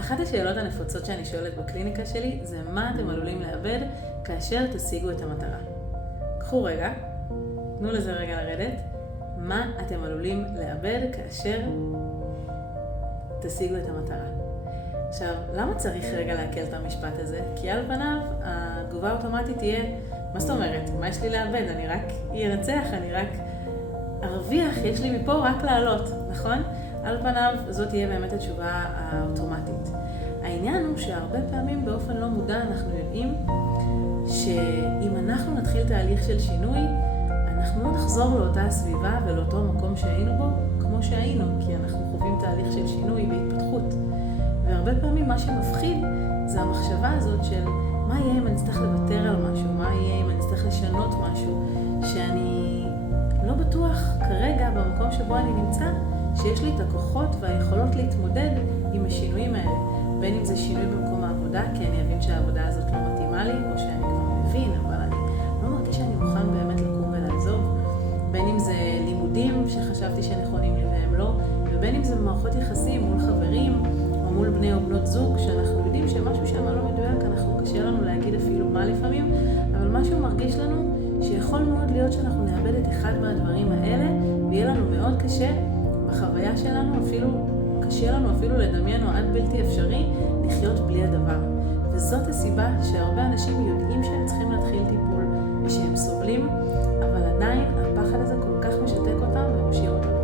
אחת השאלות הנפוצות שאני שואלת בקליניקה שלי זה מה אתם עלולים לאבד כאשר תשיגו את המטרה. קחו רגע, תנו לזה רגע לרדת. מה אתם עלולים לאבד כאשר תשיגו את המטרה? עכשיו, למה צריך רגע להקל את המשפט הזה? כי על פניו התגובה האוטומטית תהיה, מה זאת אומרת? מה יש לי לאבד? אני רק אנצח, אני רק ארוויח, יש לי מפה רק לעלות, נכון? על פניו זאת תהיה באמת התשובה האוטומטית. העניין הוא שהרבה פעמים באופן לא מודע אנחנו יודעים שאם אנחנו נתחיל תהליך של שינוי, אנחנו לא נחזור לאותה הסביבה ולאותו מקום שהיינו בו כמו שהיינו, כי אנחנו חווים תהליך של שינוי והתפתחות. והרבה פעמים מה שמפחיד זה המחשבה הזאת של מה יהיה אם אני אצטרך לוותר על משהו, מה יהיה אם אני אצטרך לשנות משהו, שאני לא בטוח כרגע במקום שבו אני נמצא, שיש לי את הכוחות והיכולות להתמודד עם השינויים האלה. בין אם זה שינוי במקום העבודה, כי אני אבין שהעבודה הזאת לא מתאימה לי, או שאני כבר מבין, אבל אני לא מרגיש שאני מוכן באמת לקום ולעזוב. בין אם זה לימודים שחשבתי שנכונים לי והם לא, ובין אם זה במערכות יחסים מול חברים, או מול בני או בנות זוג, שאנחנו יודעים שמשהו שם לא מדויק, אנחנו קשה לנו להגיד אפילו מה לפעמים, אבל משהו מרגיש לנו שיכול מאוד להיות שאנחנו נאבד את אחד מהדברים האלה, ויהיה לנו מאוד קשה בחוויה שלנו, קשה לנו אפילו לדמיין או עד בלתי אפשרי לחיות בלי הדבר. וזאת הסיבה שהרבה אנשים יודעים שהם צריכים להתחיל טיפול ושהם סובלים, אבל עדיין הפחד הזה כל כך משתק אותם ומשאיר אותם